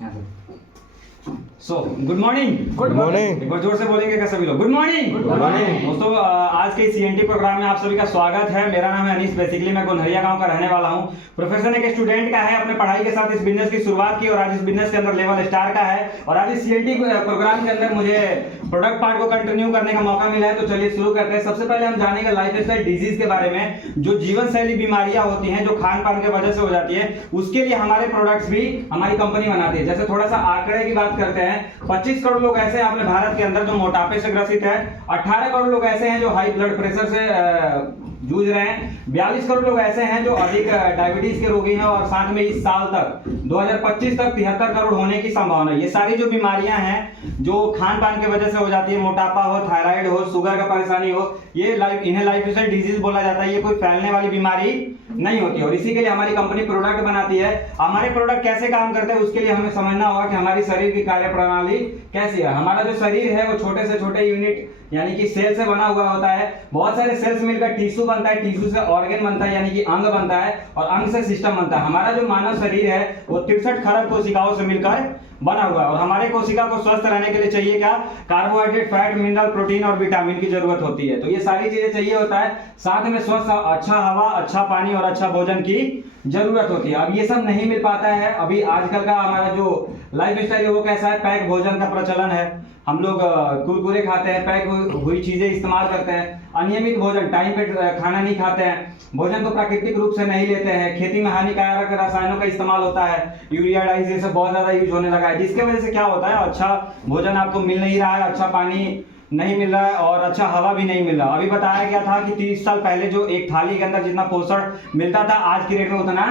Good morning. Good morning. एक बार जोर से बोलेंगे क्या सभी लोग? Good morning. Good morning. दोस्तों, आज के सीएनटी प्रोग्राम में आप सभी का स्वागत है। मेरा नाम है अनीस। बेसिकली मैं गोन्हरिया गांव का रहने वाला हूं। प्रोफेशन एक स्टूडेंट का है, अपने पढ़ाई के साथ इस बिजनेस की शुरुआत की और आज इस बिजनेस के अंदर लेवल स्टार का है। और आज इस सीएनटी प्रोग्राम के अंदर मुझे प्रोडक्ट पार्ट को कंटिन्यू करने का मौका मिला है। तो चलिए शुरू करते हैं। सबसे पहले हम जानेंगे लाइफ स्टाइल डिजीज के बारे में, जो जीवन शैली बीमारियां होती हैं जो खान पान की वजह से हो जाती है, उसके लिए हमारे प्रोडक्ट्स भी हमारी कंपनी बनाती है। जैसे थोड़ा सा आंकड़े की बात करते हैं, 25 करोड़ लोग ऐसे हैं अपने भारत के अंदर जो मोटापे से ग्रसित है, 18 करोड़ लोग ऐसे हैं जो हाई ब्लड प्रेशर से जूझ रहे हैं, 42 करोड़ लोग ऐसे हैं जो अधिक डायबिटीज के रोगी हैं और साथ में इस साल तक 2025 तक 73 करोड़ होने की संभावना है। ये सारी जो बीमारियां हैं जो खान पान की वजह से हो जाती है, मोटापा हो, थायराइड हो, शुगर का परेशानी हो, ये इन्हें लाइफ स्टाइल डिजीज बोला जाता है। ये कोई फैलने वाली बीमारी नहीं होती और इसी के लिए हमारी कंपनी प्रोडक्ट बनाती है। हमारे प्रोडक्ट कैसे काम करते हैं उसके लिए हमें समझना होगा कि हमारी शरीर की कार्य प्रणाली कैसी है। हमारा जो शरीर है वो छोटे से छोटे यूनिट यानी कि सेल से बना हुआ होता है। बहुत सारे सेल्स मिलकर टिश्यू बनता है, टिश्यू से ऑर्गन बनता है यानी कि अंग बनता है और अंग से सिस्टम बनता है। हमारा जो मानव शरीर है वो 63 खरब कोशिकाओं से मिलकर बना हुआ है और हमारे कोशिका को स्वस्थ रहने के लिए चाहिए क्या? कार्बोहाइड्रेट, फैट, मिनरल, प्रोटीन और विटामिन की जरूरत होती है। तो ये सारी चीजें चाहिए होता है। साथ में स्वस्थ अच्छा हवा, अच्छा पानी और अच्छा भोजन की जरूरत होती है। अब ये सब नहीं मिल पाता है। अभी आजकल का हमारा जो लाइफ स्टाइल है वो कैसा है? पैक भोजन का प्रचलन है। हम लोग कुरकुरे खाते हैं, पैक हुई चीजें इस्तेमाल करते हैं, अनियमित भोजन, टाइम पे खाना नहीं खाते हैं, भोजन को प्राकृतिक रूप से नहीं लेते हैं, खेती में हानिकारक रसायनों का इस्तेमाल होता है, यूरिया डाइज ये सब बहुत ज्यादा यूज होने लगा है, जिसके वजह से क्या होता है? अच्छा भोजन आपको मिल नहीं रहा है, अच्छा पानी नहीं मिल रहा है और अच्छा हवा भी नहीं मिल रहा। अभी बताया गया था कि 30 साल पहले जो एक थाली के अंदर जितना पोषण मिलता था आज की डेट में उतना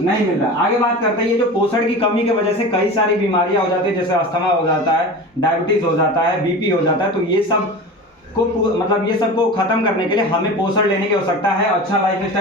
नहीं मिल रहा। आगे बात करते हैं, ये जो पोषण की कमी की वजह से कई सारी बीमारियां हो जाती है, जैसे अस्थमा हो जाता है, डायबिटीज हो जाता है, बीपी हो जाता है। तो ये सब को मतलब ये सब को खत्म करने के लिए हमें पोषण लेने की आवश्यकता है। अच्छा लाइफ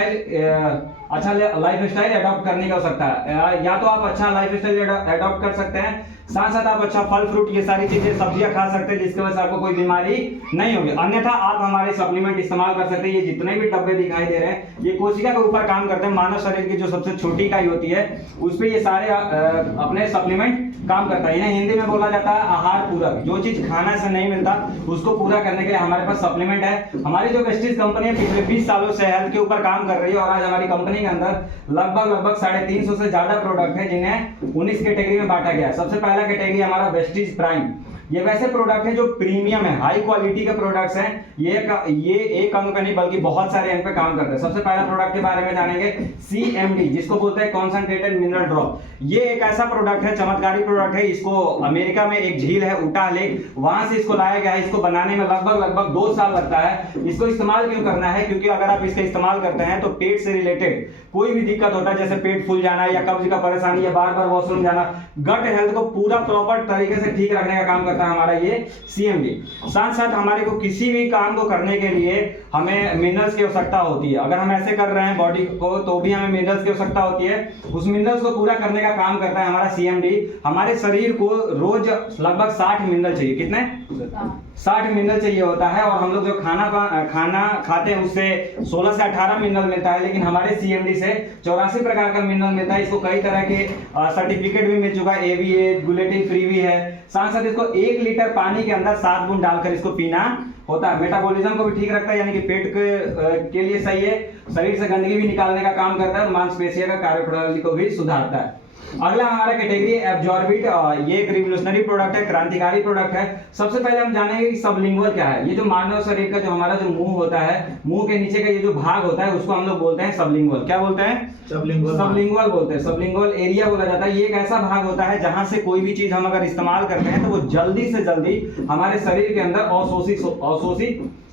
स्टाइल अडॉप्ट करने की आवश्यकता है। या तो आप अच्छा लाइफ स्टाइल अडॉप्ट कर सकते हैं, साथ साथ आप अच्छा फल फ्रूट ये सारी चीजें सब्जियां खा सकते हैं जिसकी वजह से आपको कोई बीमारी नहीं होगी। अन्यथा आप हमारे सप्लीमेंट इस्तेमाल कर सकते हैं। ये जितने भी डब्बे दिखाई दे रहे हैं ये कोशिका के ऊपर काम करते हैं। मानव शरीर की जो सबसे छोटी इकाई होती है उस पर ये सारे अपने सप्लीमेंट काम करता है। इन्हें हिंदी में बोला जाता है आहार पूरक। जो चीज खाना से नहीं मिलता उसको पूरा करने के लिए हमारे पास सप्लीमेंट है। हमारी जो वेस्टीज कंपनी है पिछले 20 सालों से हेल्थ के ऊपर काम कर रही है और आज हमारी कंपनी के अंदर लगभग 350 से ज्यादा प्रोडक्ट है जिन्हें 19 कैटेगरी में बांटा गया है। सबसे पहला कैटेगरी हमारा वेस्टीज प्राइम। ये वैसे प्रोडक्ट है जो प्रीमियम है, हाई क्वालिटी के प्रोडक्ट्स हैं। ये एक अंग पे नहीं बल्कि बहुत सारे अंग पे काम करते हैं। सबसे पहला प्रोडक्ट के बारे में जानेंगे CMD, जिसको बोलते हैं कॉन्सेंट्रेटेड मिनरल ड्रॉप। ये एक ऐसा प्रोडक्ट है, चमत्कारी प्रोडक्ट है। इसको अमेरिका में एक झील है उटा लेक, वहां से इसको लाया गया है। इसको बनाने में लगभग 2 साल लगता है। इसको इस्तेमाल क्यों करना है? क्योंकि अगर आप इसका इस्तेमाल करते हैं तो पेट से रिलेटेड कोई भी दिक्कत होता है, जैसे पेट फूल जाना या कब्ज का परेशानी या बार बार वॉशरूम जाना, गट हेल्थ को पूरा प्रॉपर तरीके से ठीक रखने का काम करता है हमारा ये CMD। साथ साथ हमारे को किसी भी काम को करने के लिए हमें मिनरल्स की आवश्यकता होती है। अगर हम ऐसे कर रहे हैं बॉडी को तो भी हमें मिनरल्स की आवश्यकता होती है। उस मिनरल्स को पूरा करने का काम करता है हमारा CMD। हमारे शरीर को रोज लगभग 60 मिनरल चाहिए। कितने? 60 मिनरल चाहिए होता है और हम लोग जो खाना खाते हैं उससे 16 से 18 मिनरल मिलता है, लेकिन हमारे CMD से 84 प्रकार का मिनरल मिलता है। इसको कई तरह के सर्टिफिकेट भी मिल चुका है, AVA, ग्लूटेन फ्री भी है। साथ साथ इसको 1 लीटर पानी के अंदर 7 बूंद डालकर इसको पीना होता है। मेटाबॉलिज्म को भी ठीक रखता है यानी कि पेट के लिए सही है। शरीर से गंदगी भी निकालने का काम करता है और मांसपेशियों का कार्यप्रणाली को भी सुधारता है। अगला हमारा कैटेगरी एब्जॉर्बिट। ये एक रिवोल्यूशनरी प्रोडक्ट है, क्रांतिकारी प्रोडक्ट है। सबसे पहले हम जानेंगे कि सबलिंगुअल क्या है। ये जो मानव शरीर का जो हमारा जो मुंह होता है, मुंह के नीचे का ये जो भाग होता है उसको हम लोग बोलते हैं सबलिंगुअल। क्या बोलते हैं? सबलिंगुअल बोलते हैं। सबलिंगुअल एरिया बोला जाता है। ये एक ऐसा भाग होता है जहां से कोई भी चीज हम अगर इस्तेमाल करते हैं तो वो जल्दी से जल्दी हमारे शरीर के अंदर अवशोषित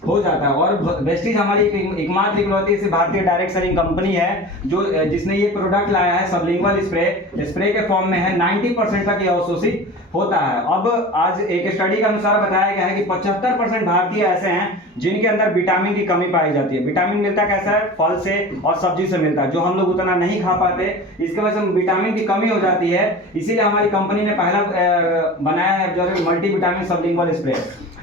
हो जाता है। और वेस्टीज हमारी एकमात्र इकलौती भारतीय डायरेक्ट सेलिंग कंपनी है जो जिसने ये प्रोडक्ट लाया है। सबलिंगुअल स्प्रे के फॉर्म में है। 90% तक ये अवशोषित होता है। अब आज एक स्टडी के अनुसार बताया गया है कि 75% भारतीय ऐसे हैं जिनके अंदर विटामिन की कमी पाई जाती है। विटामिन मिलता कैसा है? फल से और सब्जी से मिलता है, जो हम लोग उतना नहीं खा पाते। इसके वजह से विटामिन की कमी हो जाती है। इसीलिए हमारी कंपनी ने पहला बनाया है जो मल्टी विटामिन सबलिंगुअल स्प्रे।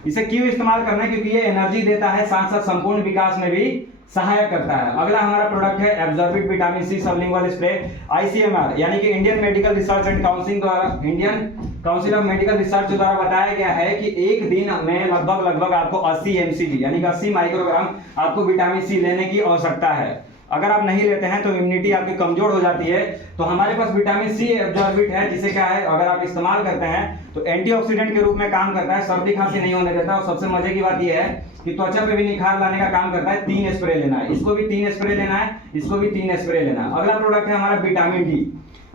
इसे क्यों इस्तेमाल करना है? क्योंकि ये एनर्जी देता है, साथ साथ संपूर्ण विकास में भी सहायक करता है। अगला हमारा प्रोडक्ट है Absorbit vitamin C sublingual spray, ICMR यानी कि Indian medical research and council द्वारा, Indian council of medical research द्वारा बताया गया है कि एक दिन में लगभग आपको 80 mcg यानी कि 80 माइक्रोग्राम आपको विटामिन सी लेने की आवश्यकता है। अगर आप नहीं लेते हैं तो इम्यूनिटी आपकी कमजोर हो जाती है। तो हमारे पास विटामिन सी एब्जॉर्बिट है, जिसे क्या है अगर आप इस्तेमाल करते हैं तो एंटीऑक्सीडेंट के रूप में काम करता है, सर्दी खांसी नहीं होने देता। और सबसे मजे की बात यह है कि त्वचा पे भी निखार लाने का काम करता है। 3 स्प्रे लेना है, इसको भी 3 स्प्रे लेना है, इसको भी 3 स्प्रे लेना है। अगला प्रोडक्ट है हमारा विटामिन डी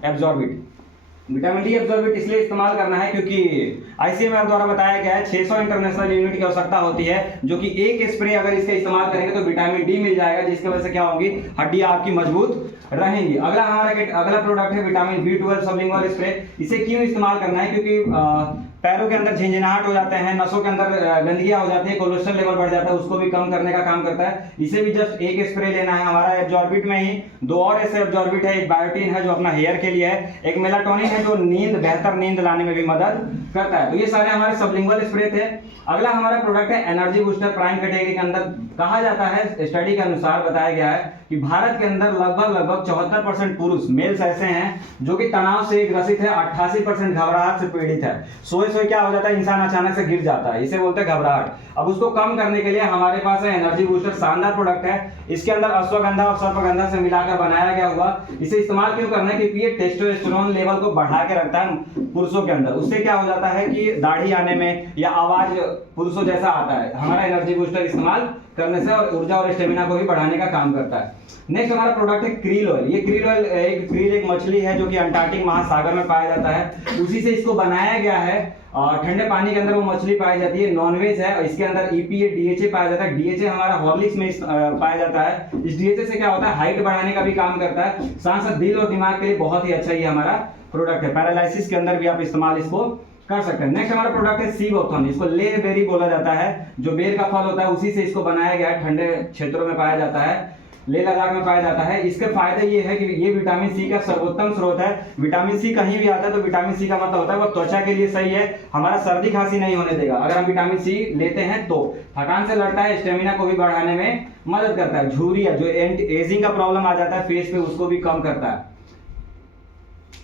एब्जॉर्बिट। विटामिन डी एब्जॉर्बिट इसलिए इस्तेमाल करना है क्योंकि ICMR द्वारा बताया गया है 600 इंटरनेशनल यूनिट की आवश्यकता होती है, जो कि एक स्प्रे अगर इसका इस्तेमाल करेंगे तो विटामिन डी मिल जाएगा, जिसकी वजह से क्या होगी, हड्डियां आपकी मजबूत रहेंगी। अगला प्रोडक्ट है विटामिन B12 सबलिंगुअल स्प्रे। इसे क्यों इस्तेमाल करना है, क्योंकि पैरों के अंदर झिंझिनाहट हो जाते हैं, नसों के अंदर गंदगियां हो जाती है, कोलेस्ट्रॉल लेवल बढ़ जाता है, उसको भी कम करने का काम करता है। इसे भी जस्ट एक स्प्रे लेना है हमारा एब्जॉर्बिट में ही। 2 और ऐसे एब्जॉर्बिट है, एक बायोटीन है जो अपना हेयर के लिए है, एक मेलाटोनिन है जो बेहतर नींद लाने में भी मदद करता है। तो ये सारे हमारे सबलिंगुअल स्प्रे थे। अगला हमारा प्रोडक्ट है एनर्जी बूस्टर प्राइम कैटेगरी के अंदर। कहा जाता है, स्टडी के अनुसार बताया गया है कि भारत के अंदर लगभग 74% पुरुष मेल्स ऐसे हैं जो कि तनाव से ग्रसित है, 88% घबराहट से पीड़ित है। सोए क्या हो जाता है, इंसान अचानक से गिर जाता है, इसे बोलते हैं घबराहट। अब उसको कम करने के लिए हमारे पास है एनर्जी बूस्टर, शानदार प्रोडक्ट है। इसके अंदर अश्वगंधा और सर्पगंधा से मिलाकर बनाया गया हुआ। इसे इस्तेमाल क्यों करना है, क्योंकि ये टेस्टोस्टेरोन लेवल को बढ़ा के रखता है पुरुषों के अंदर। उससे क्या हो जाता है कि दाढ़ी आने में या आवाज पुरुषों जैसा आता है हमारा एनर्जी बूस्टर इस्तेमाल करने से, और ऊर्जा और स्टेमिना को भी बढ़ाने का काम करता है। नेक्स्ट हमारा प्रोडक्ट है क्रील ऑयल। ये क्रील ऑयल एक मछली है जो कि अंटार्कटिक महासागर में पाया जाता है, उसी से इसको बनाया गया है। ठंडे पानी के अंदर वो मछली पाई जाती है, नॉनवेज है, और इसके अंदर EPA DHA पाया जाता है। DHA हमारा हॉर्लिक्स में पाया जाता है। इस DHA से क्या होता है, हाइट बढ़ाने का भी काम करता है, साथ साथ दिल और दिमाग के लिए बहुत ही अच्छा ये हमारा प्रोडक्ट है। पैरालिसिस के अंदर भी आप इस्तेमाल इसको कर सकते हैं। नेक्स्ट हमारा प्रोडक्ट है सी बकथॉर्न। इसको ले बेरी बोला जाता है, जो बेर का फल होता है उसी से इसको बनाया गया है। ठंडे क्षेत्रों में पाया जाता है, लेह लद्दाख में पाया जाता है। इसके फायदे ये है कि ये विटामिन सी का सर्वोत्तम स्रोत है। विटामिन सी कहीं भी आता है तो विटामिन सी का मतलब होता है वो त्वचा के लिए सही है, हमारा सर्दी खांसी नहीं होने देगा अगर हम विटामिन सी लेते हैं तो। थकान से लड़ता है, स्टेमिना को भी बढ़ाने में मदद करता है। झुर्रियां जो एजिंग का प्रॉब्लम आ जाता है फेस पे, उसको भी कम करता है।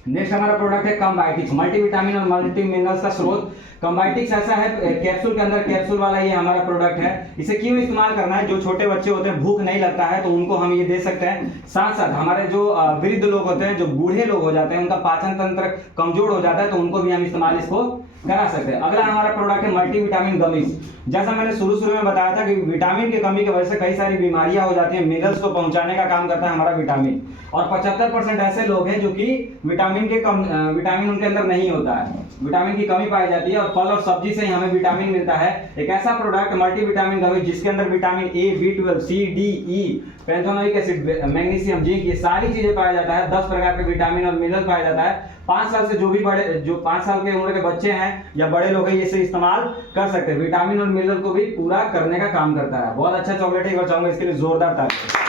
नेक्स्ट हमारा प्रोडक्ट है कंबाइटिक्स, मल्टीविटामिन और मल्टी मिनरल्स का स्रोत। कंबाइटिक्स ऐसा है कैप्सूल के अंदर, कैप्सूल वाला ये हमारा प्रोडक्ट है। इसे क्यों इस्तेमाल करना है, जो छोटे बच्चे होते हैं भूख नहीं लगता है तो उनको हम ये दे सकते हैं। साथ साथ हमारे जो वृद्ध लोग होते हैं, जो बूढ़े लोग हो जाते हैं, उनका पाचन तंत्र कमजोर हो जाता है तो उनको भी हम इस्तेमाल इसको करा सकते हैं। अगला हमारा प्रोडक्ट है मल्टीविटामिन गमीज। जैसा मैंने शुरू में बताया था कि विटामिन की कमी की वजह से कई सारी बीमारियां हो जाती हैं, मिनरल्स को पहुंचाने का काम करता है हमारा विटामिन। और 75% ऐसे लोग हैं जो कि विटामिन उनके अंदर नहीं होता है, विटामिन की कमी पाई जाती है, और फल और सब्जी से ही हमें विटामिन मिलता है। एक ऐसा प्रोडक्ट मल्टीविटामिन गमीज जिसके अंदर vitamin A, B12, C, D, E, pantothenic acid, magnesium, zinc, ये सारी चीजें पाया जाता है। 10 प्रकार के विटामिन और मिनरल पाया जाता है। 5 साल से जो 5 साल के उम्र के बच्चे हैं या बड़े लोग हैं, ये से इस्तेमाल कर सकते हैं। विटामिन और मिनरल को भी पूरा करने का काम करता है। बहुत अच्छा चॉकलेट है, एक बार चाहूंगा इसके लिए जोरदार ताली।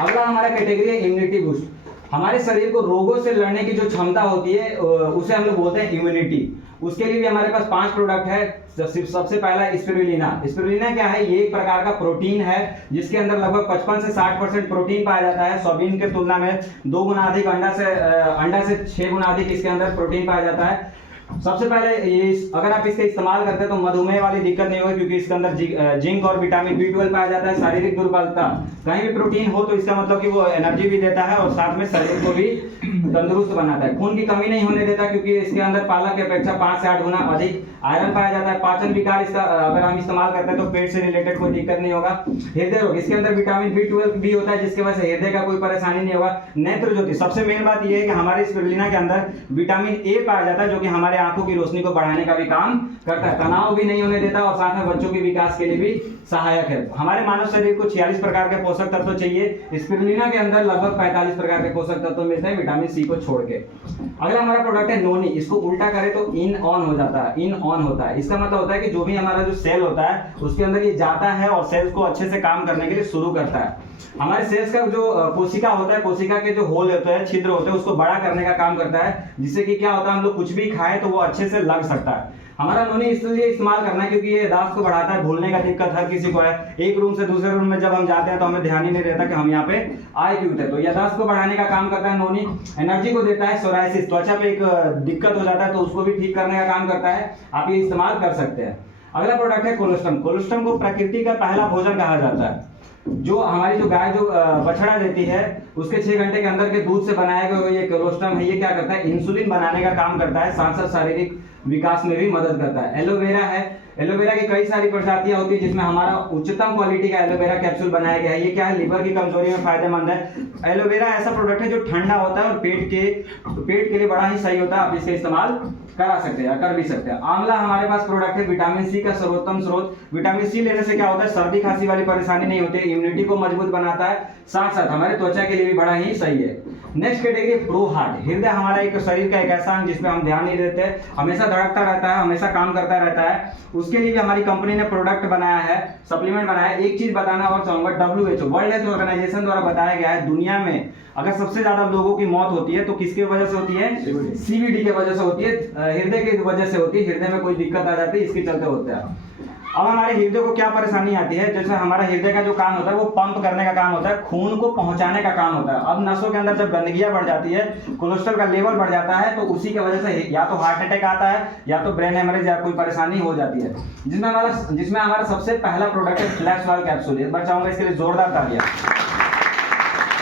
अगला हमारा कैटेगरी है इम्यूनिटी बूस्ट। हमारे शरीर को रोगों से लड़ने की जो क्षमता होती है उसे हम लोग बोलते हैं इम्यूनिटी। उसके लिए भी हमारे पास 5 प्रोडक्ट है। सबसे पहला स्पिरुलिना। स्पिरुलिना क्या है, ये एक प्रकार का प्रोटीन है जिसके अंदर लगभग 55 से 60% प्रोटीन पाया जाता है। सोयाबीन के तुलना में 2 गुना अधिक, अंडा से 6 गुना अधिक इसके अंदर प्रोटीन पाया जाता है। सबसे पहले ये अगर आप इसका इस्तेमाल करते हैं तो मधुमेह वाली दिक्कत नहीं होगी, क्योंकि इसके अंदर जिंक और विटामिन B12 पाया जाता है। शारीरिक दुर्बलता, कहीं भी प्रोटीन हो तो इसका मतलब कि वो एनर्जी भी देता है और साथ में शरीर को भी तंदुरुस्त बनाता है। खून की कमी नहीं होने देता, क्योंकि इसके अंदर पालक की अपेक्षा 5 से 8 गुना अधिक आयरन पाया जाता है। पाचन विकार इसका अगर हम इस्तेमाल करते हैं तो पेट से रिलेटेड कोई दिक्कत नहीं होगा। हृदय रोग, इसके अंदर विटामिन B12 भी होता है जिसकी वजह से हृदय का कोई परेशानी नहीं होगा। नेत्र ज्योति, सबसे मेन बात यह है कि हमारे स्पिरुलिना के अंदर विटामिन A पाया जाता है जो कि हमारे आंखों की रोशनी को बढ़ाने का भी काम करता है। तनाव भी नहीं होने देता और साथ में बच्चों के विकास के लिए भी सहायक है। हमारे मानव शरीर को 46 प्रकार के पोषक तत्व चाहिए, स्पिरुलिना के अंदर लगभग 45 प्रकार के पोषक तत्व मिलते हैं विटामिन सी को छोड़ के। अगला हमारा प्रोडक्ट है नोनी। इसको उल्टा करें तो इन ऑन हो जाता है, इन ऑन होता है। इसका मतलब होता है कि जो भी हमारा जो सेल होता है उसके अंदर ये जाता है और सेल्स को अच्छे से काम करने के लिए शुरू करता है। हमारे सेल्स का जो कोशिका होता है, कोशिका के जो होल होते हैं, छिद्र होते हैं, उसको बड़ा करने का काम करता है, जिससे कि क्या होता है हम लोग कुछ भी खाएं तो वो अच्छे से लग सकता है। हमारा नोनी इसलिए इस्तेमाल करना है क्योंकि ये याददाश्त को बढ़ाता है, भूलने का दिक्कत हर किसी को है। एक रूम से दूसरे रूम में जब हम जाते हैं तो हमें ध्यान ही नहीं रहता कि हम यहाँ पे आए क्यों थे। तो याददाश्त को बढ़ाने का काम करता है नोनी, एनर्जी को देता है, सोराइसिस त्वचा पे एक दिक्कत हो जाता है तो उसको भी ठीक करने का काम करता है। आप ये इस्तेमाल कर सकते हैं। अगला प्रोडक्ट है कोलोस्ट्रम। कोलोस्ट्रम को प्रकृति का पहला भोजन कहा जाता है। जो हमारी जो गाय जो बछड़ा देती है उसके 6 घंटे के अंदर के दूध से बनाया गया ये कोलोस्ट्रम है। ये क्या करता है, इंसुलिन बनाने का काम करता है, साथ साथ शारीरिक विकास में भी मदद करता है। एलोवेरा है, एलोवेरा की कई सारी प्रजातियां होती है जिसमें हमारा उच्चतम क्वालिटी का एलोवेरा कैप्सूल बनाया गया है। ये क्या है, लिवर की कमजोरी में फायदेमंद है। एलोवेरा ऐसा प्रोडक्ट है जो ठंडा होता है और पेट के लिए बड़ा ही सही होता है। आप इसका इस्तेमाल करा सकते हैं, कर भी सकते हैं। आंवला हमारे पास प्रोडक्ट है, विटामिन सी का सर्वोत्तम स्रोत। विटामिन सी लेने से क्या होता है, सर्दी खांसी वाली परेशानी नहीं होती है, इम्यूनिटी को मजबूत बनाता है, साथ साथ हमारे त्वचा के लिए भी बड़ा ही सही है। Next category pro heart. हृदय हमारा एक शरीर का एक ऐसा अंग जिसपे हम ध्यान नहीं देते, हमेशा धड़कता रहता है, हमेशा काम करता रहता है। उसके लिए भी हमारी कंपनी ने प्रोडक्ट बनाया है, सप्लीमेंट बनाया है। एक चीज बताना और चाहूंगा, WHO वर्ल्ड हेल्थ ऑर्गेनाइजेशन द्वारा बताया गया है दुनिया में अगर सबसे ज्यादा लोगों की मौत होती है तो किसकी वजह से होती है, CVD की वजह से होती है, हृदय की वजह से होती है। हृदय में कोई दिक्कत आ जाती है, इसके चलते होता है। अब हमारे हृदय को क्या परेशानी आती है, जैसे हमारा हृदय का जो काम होता है वो पंप करने का काम होता है, खून को पहुंचाने का काम होता है। अब नसों के अंदर जब गंदगियां बढ़ जाती है, कोलेस्ट्रॉल का लेवल बढ़ जाता है, तो उसी की वजह से या तो हार्ट अटैक आता है या तो ब्रेन हेमरेज या कोई परेशानी हो जाती है। जिसमें हमारा सबसे पहला प्रोडक्ट है फ्लैक्स ऑयल कैप्सूल। एक बार चाहूंगा इसके लिए जोरदार तालियां।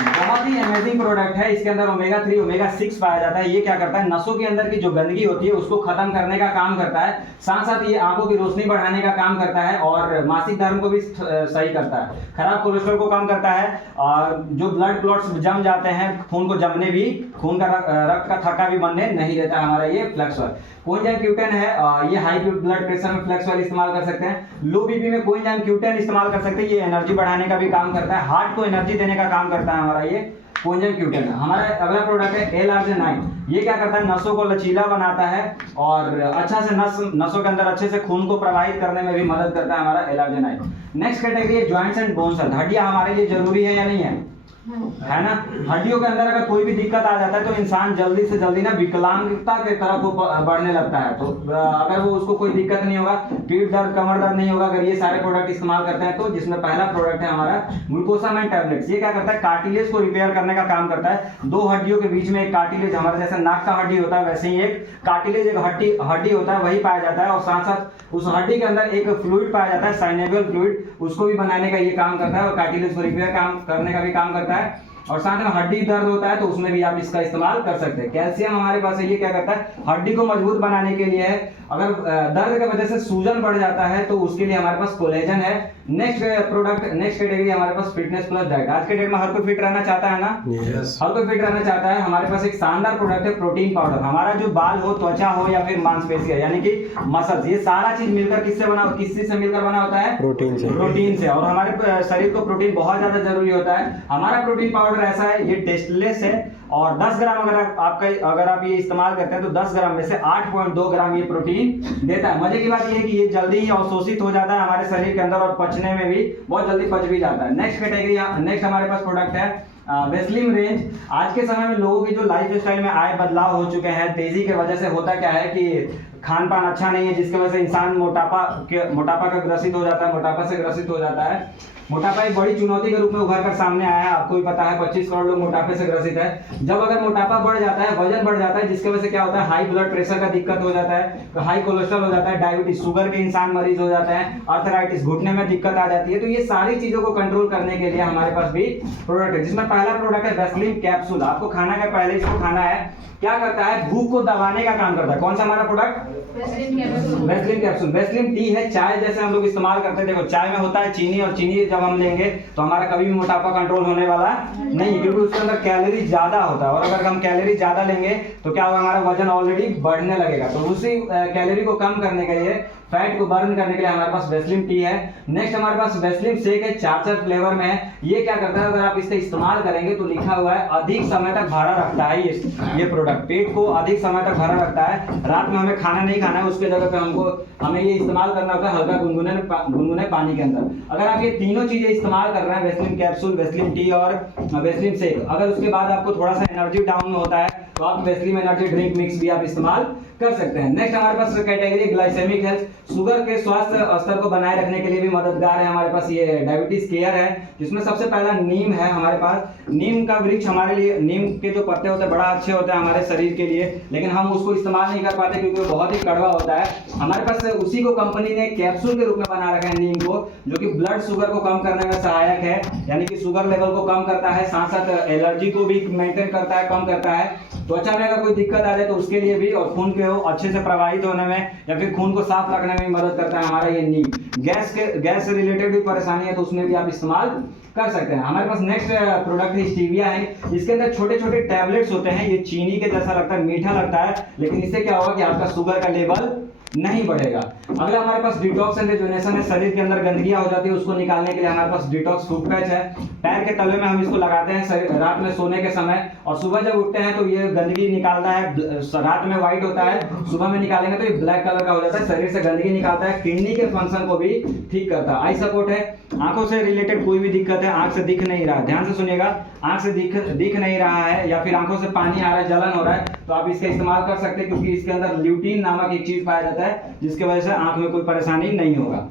बहुत ही अमेजिंग प्रोडक्ट है। इसके अंदर ओमेगा 3 ओमेगा 6 पाया जाता है। ये क्या करता है, नसों के अंदर की जो गंदगी होती है उसको खत्म करने का काम करता है, साथ साथ ये आंखों की रोशनी बढ़ाने का काम करता है और मासिक धर्म को भी सही करता है, खराब कोलेस्ट्रॉल को कम करता है, और जो ब्लड क्लॉट्स जम जाते हैं खून को जमने भी, खून का रक्त का थक्का भी बनने नहीं देता हमारा ये फ्लैक्स ऑयल। कोएंजाइम Q10 है, ये हाई ब्लड प्रेशर में फ्लैक्स ऑयल इस्तेमाल कर सकते हैं। लो बीपी में कोएंजाइम Q10 इस्तेमाल कर सकते हैं, ये एनर्जी बढ़ाने का भी काम करता है, हार्ट को एनर्जी देने का काम करता है हमारा ये कोएंजाइम Q10। हमारा अगला प्रोडक्ट है L-arginine। ये क्या करता है, नसों को लचीला बनाता है और अच्छा से नसों के अंदर अच्छे से खून को प्रवाहित करने में भी मदद करता है हमारा L-arginine। नेक्स्ट कैटेगरी है जॉइंट्स एंड बोन्स। हड्डियां हमारे लिए जरूरी है या नहीं है, है ना। हड्डियों के अंदर अगर कोई भी दिक्कत आ जाता है तो इंसान जल्दी से जल्दी ना विकलांगता की तरफ वो बढ़ने लगता है। तो अगर वो उसको कोई दिक्कत नहीं होगा, पीठ दर्द कमर दर्द नहीं होगा अगर ये सारे प्रोडक्ट इस्तेमाल करते हैं तो। जिसमें पहला प्रोडक्ट है हमारा ग्लूकोसामाइन टैबलेट्स। ये क्या करता है, कार्टिलेज को रिपेयर करने का काम करता है। दो हड्डियों के बीच में एक कार्टिलेज, हमारे जैसे नाक का हड्डी होता है वैसे ही एक कार्टिलेज एक हड्डी होता है, वही पाया जाता है। और साथ साथ उस हड्डी के अंदर एक फ्लूइड पाया जाता है, साइनेबियल फ्लूइड, उसको भी बनाने का ये काम करता है और कार्टिलेज को रिपेयर करने का भी काम करता है। और साथ में हड्डी दर्द होता है तो उसमें भी आप इसका इस्तेमाल कर सकते हैं। कैल्शियम हमारे पास है, ये क्या करता है, हड्डी को मजबूत बनाने के लिए है। अगर दर्द की वजह से सूजन बढ़ जाता है तो उसके लिए हमारे पास कोलेजन है। नेक्स्ट कैटेगरी हमारे पास फिटनेस प्लस डाइट। आज के डेट में हर कोई फिट रहना चाहता है ना, हर कोई फिट रहना चाहता है। हमारे पास एक शानदार प्रोडक्ट है प्रोटीन पाउडर। हमारा जो बाल हो, त्वचा हो या फिर मांसपेशियां यानी कि मसल्स, ये सारा चीज मिलकर किस चीज से मिलकर बना होता है, प्रोटीन से। और हमारे शरीर को प्रोटीन बहुत ज्यादा जरूरी होता है। हमारा प्रोटीन पाउडर ऐसा है, ये टेस्टलेस है और 10 ग्राम अगर आप ये इस्तेमाल करते हैं तो 10 ग्राम में से 8.2 ग्राम ये प्रोटीन देता है। मजे की बात ये है कि ये जल्दी ही अवशोषित हो जाता है हमारे शरीर के अंदर और पचने में भी बहुत जल्दी पच भी जाता है। नेक्स्ट हमारे पास प्रोडक्ट है वेस्लिम रेंज। आज के समय में लोगों की जो लाइफ स्टाइल में आए बदलाव हो चुके हैं, तेजी की वजह से होता क्या है कि खान पान अच्छा नहीं है, जिसकी वजह से इंसान मोटापा का ग्रसित हो जाता है, मोटापा से ग्रसित हो जाता है। मोटापा एक बड़ी चुनौती के रूप में उभर कर सामने आया है। आपको भी पता है 25 करोड़ लोग मोटापे से ग्रसित है। जब अगर मोटापा बढ़ जाता है, वजन बढ़ जाता है, जिसकी वजह से क्या होता है, हाई ब्लड प्रेशर का दिक्कत हो जाता है, तो हाई कोलेस्ट्रॉल हो जाता है, डायबिटीज शुगर के इंसान मरीज हो जाते हैं, आर्थराइटिस घुटने में दिक्कत आ जाती है। तो ये सारी चीजों को कंट्रोल करने के लिए हमारे पास भी प्रोडक्ट है, जिसमें पहला प्रोडक्ट है वेस्लिन कैप्सूल। आपको खाना के पहले इसको खाना है। क्या करता है, भूख को दबाने का काम करता है। कौन सा हमारा product, Vaseline capsule. Vaseline T है, चाय जैसे हम लोग इस्तेमाल करते हैं। देखो चाय में होता है चीनी, और चीनी जब हम लेंगे तो हमारा कभी भी मोटापा कंट्रोल होने वाला नहीं, क्योंकि उसके अंदर कैलोरी ज्यादा होता है। और अगर हम कैलोरी ज्यादा लेंगे तो क्या होगा, हमारा वजन ऑलरेडी बढ़ने लगेगा। तो उसी कैलोरी को कम करने के लिए, फैट को बर्न करने के लिए हमारे पास वेस्लिन टी है। नेक्स्ट हमारे पास वेस्लिन शेक है, 4 फ्लेवर में है। ये क्या करता है, अगर आप इसका इस्तेमाल करेंगे तो लिखा हुआ है अधिक समय तक भरा रखता है ये प्रोडक्ट, पेट को अधिक समय तक भरा रखता है। रात में हमें खाना नहीं खाना है, उसके जगह पे हमें ये इस्तेमाल करना होता है हल्का गुनगुने पानी के अंदर। अगर आप ये तीनों चीजें इस्तेमाल कर रहे हैं, वेस्लिन कैप्सूल, वेस्लिन टी और वेस्लिन शेक, अगर उसके बाद आपको थोड़ा सा एनर्जी डाउन होता है तो आप वेस्लिन एनर्जी ड्रिंक मिक्स भी आप इस्तेमाल कर सकते हैं। नेक्स्ट हमारे पास कैटेगरी ग्लाइसेमिक हेल्थ, शुगर के स्वास्थ्य स्तर को बनाए रखने के लिए भी मददगार है। हमारे पास ये डायबिटीज केयर है, जिसमें सबसे पहला नीम है हमारे पास। नीम का वृक्ष हमारे लिए, नीम के जो पत्ते होते हैं बड़ा अच्छे होते हैं हमारे शरीर के लिए, लेकिन हम उसको इस्तेमाल नहीं कर पाते क्योंकि वो बहुत ही कड़वा होता है। हमारे पास उसी को कंपनी ने कैप्सूल के रूप में बना रखा है नीम को, जो कि ब्लड शुगर को कम करने में सहायक है, यानी कि शुगर लेवल को कम करता है, साथ साथ एलर्जी को भी मेंटेन करता है, कम करता है। त्वचा में अगर कोई दिक्कत आ जाए तो उसके लिए भी, और खून के अच्छे से प्रवाहित होने में या फिर खून को साफ रखने में मदद करता है हमारा ये नीम। गैस से रिलेटेड भी परेशानी है तो उसमें भी आप इस्तेमाल कर सकते हैं। हमारे पास नेक्स्ट प्रोडक्ट है स्टीविया है। इसके अंदर छोटे छोटे टैबलेट्स होते हैं, ये चीनी के जैसा लगता है, मीठा लगता है, लेकिन इससे क्या होगा कि आपका शुगर का लेवल नहीं बढ़ेगा। अगला हमारे पास डिटॉक्स एंड रिजुवेनेशन है। शरीर के अंदर गंदगियां हो जाती है, उसको निकालने के लिए हमारे पास डिटॉक्स फूड पैच है। पैर के तलवे में हम इसको लगाते हैं रात में सोने के समय, और सुबह जब उठते हैं तो ये गंदगी निकालता है। रात में व्हाइट होता है, सुबह में निकालेंगे तो ये ब्लैक कलर का हो जाता है, शरीर से गंदगी निकालता है, किडनी के फंक्शन को भी ठीक करता है। आई सपोर्ट है, आंखों से रिलेटेड कोई भी दिक्कत है, आंख से दिख नहीं रहा, ध्यान से सुनिएगा, आंख से दिख नहीं रहा है या फिर आंखों से पानी आ रहा है, जलन हो रहा है, तो आप इसका इस्तेमाल कर सकते हैं, क्योंकि इसके अंदर ल्यूटीन नामक एक चीज पाया जाता है, जिसकी वजह से आंख में कोई परेशानी नहीं होगा।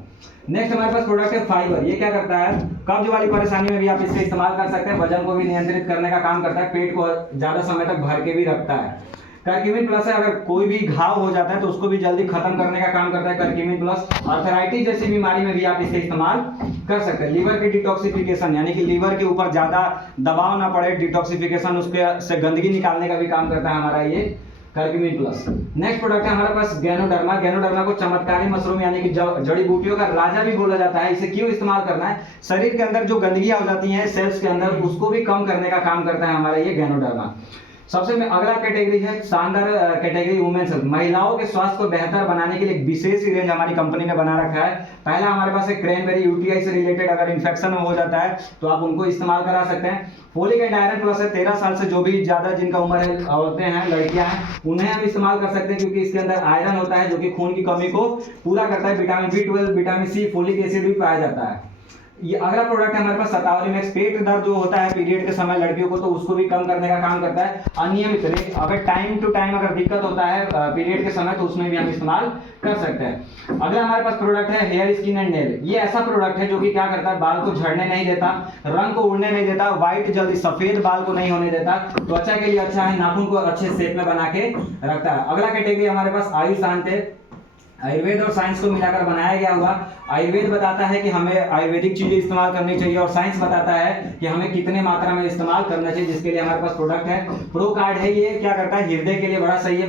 नेक्स्ट हमारे पास प्रोडक्ट है फाइबर। ये क्या करता है, कब्ज वाली परेशानी में भी आप इसका इस्तेमाल कर सकते हैं, वजन को भी नियंत्रित करने का काम करता है, पेट को ज्यादा समय तक भर के भी रखता है। करक्यूमिन प्लस है, अगर कोई भी घाव हो जाता है तो उसको भी जल्दी खत्म करने का काम करता है करक्यूमिन प्लस। आर्थराइटिस जैसी बीमारी में भी आप इसका इस्तेमाल कर सकते हैं। लीवर की डिटॉक्सिफिकेशन, यानी कि लीवर के ऊपर ज्यादा दबाव ना पड़े, डिटॉक्सिफिकेशन उसके से गंदगी निकालने का भी काम करता है हमारा ये करक्यूमिन प्लस। नेक्स्ट प्रोडक्ट है हमारे पास गैनोडर्मा। गैनोडर्मा को चमत्कारी मशरूम यानी कि जड़ी बूटियों का राजा भी बोला जाता है। इसे क्यों इस्तेमाल करना है, शरीर के अंदर जो गंदगियां हो जाती हैं सेल्स के अंदर, उसको भी कम करने का काम करता है हमारा ये गैनोडर्मा। सबसे में अगला कैटेगरी है शानदार कैटेगरी वुमेन्स हेल्थ। महिलाओं के स्वास्थ्य को बेहतर बनाने के लिए एक विशेष रेंज हमारी कंपनी ने बना रखा है। पहला हमारे पास एक क्रैनबेरी, यूटीआई से रिलेटेड अगर इन्फेक्शन हो जाता है तो आप उनको इस्तेमाल करा सकते हैं। फोलिक एंड आयरन प्लस है, 13 साल से जो भी ज्यादा जिनका उम्र है, औरतें हैं, लड़कियां हैं, उन्हें हम इस्तेमाल कर सकते हैं, क्योंकि इसके अंदर आयरन होता है जो कि खून की कमी को पूरा करता है। Vitamin B12, vitamin C, folic acid भी पाया जाता है। ये अगला प्रोडक्ट है हमारे पास शतावरी मैक्स। पेट दर्द जो होता है पीरियड के समय लड़कियों को, तो उसको भी कम करने का काम करता है। अनियमित, अगर टाइम टू टाइम अगर दिक्कत होता है पीरियड के समय, तो उसमें भी हम इस्तेमाल कर सकते हैं। अगला हमारे पास प्रोडक्ट है हेयर स्किन एंड नेल। ये ऐसा प्रोडक्ट है जो कि क्या करता है, बाल को झड़ने नहीं देता, रंग को उड़ने नहीं देता, व्हाइट जल्दी सफेद बाल को नहीं होने देता, त्वचा के लिए अच्छा है, नाखून को अच्छे शेप में बना के रखता है। अगला कैटेगरी हमारे पास आयुष शांत है। आयुर्वेद और साइंस को मिलाकर बनाया गया हुआ। आयुर्वेद बताता है कि हमें आयुर्वेदिक चीजें इस्तेमाल करनी चाहिए, और साइंस बताता है कि हमें कितने मात्रा में इस्तेमाल करना चाहिए, जिसके लिए हमारे पास प्रोडक्ट है। प्रो कार्ड है, ये क्या करता है, हृदय के लिए बड़ा सही है,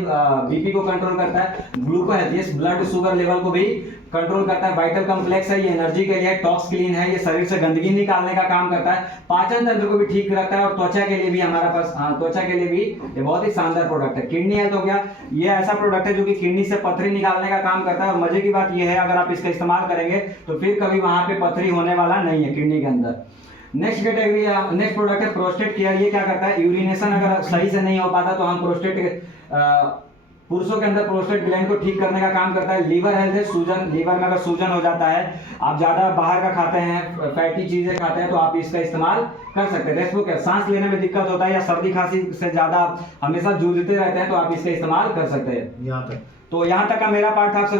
बीपी को कंट्रोल करता है। ग्लूको हेल्थ, ये ब्लड शुगर लेवल को भी कंट्रोल करता है। वाइटल कॉम्प्लेक्स है, ये एनर्जी के लिए। टॉक्स क्लीन है, ये शरीर से गंदगी निकालने का काम करता है। पाचन तंत्र को भी ठीक रखता है, और त्वचा के लिए भी हमारा पास, त्वचा के लिए भी ये बहुत ही शानदार प्रोडक्ट है। किडनी हेल्थ हो गया, ये ऐसा प्रोडक्ट है जो कि किडनी से पथरी निकालने का काम करता है। और मजे की बात यह है, अगर आप इसका इस्तेमाल करेंगे तो फिर कभी वहां पे पथरी होने वाला नहीं है किडनी के अंदर। नेक्स्ट कैटेगरी, नेक्स्ट प्रोडक्ट है प्रोस्टेट केयर। ये क्या करता है, यूरिनेशन अगर सही से नहीं हो पाता तो हम प्रोस्टेट, पुरुषों के अंदर प्रोस्टेट ग्लैंड को ठीक करने का काम करता है। लीवर हेल्थ है, सूजन, लीवर में अगर सूजन हो जाता है, आप ज्यादा बाहर का खाते हैं, फैटी चीजें खाते हैं, तो आप इसका इस्तेमाल कर सकते हैं। रेस्पिरेटरी, सांस लेने में दिक्कत होता है या सर्दी खांसी से ज्यादा हमेशा जूझते रहते हैं, तो आप इसका इस्तेमाल कर सकते हैं। तो यहाँ तक का मेरा पार्ट था। आप सभी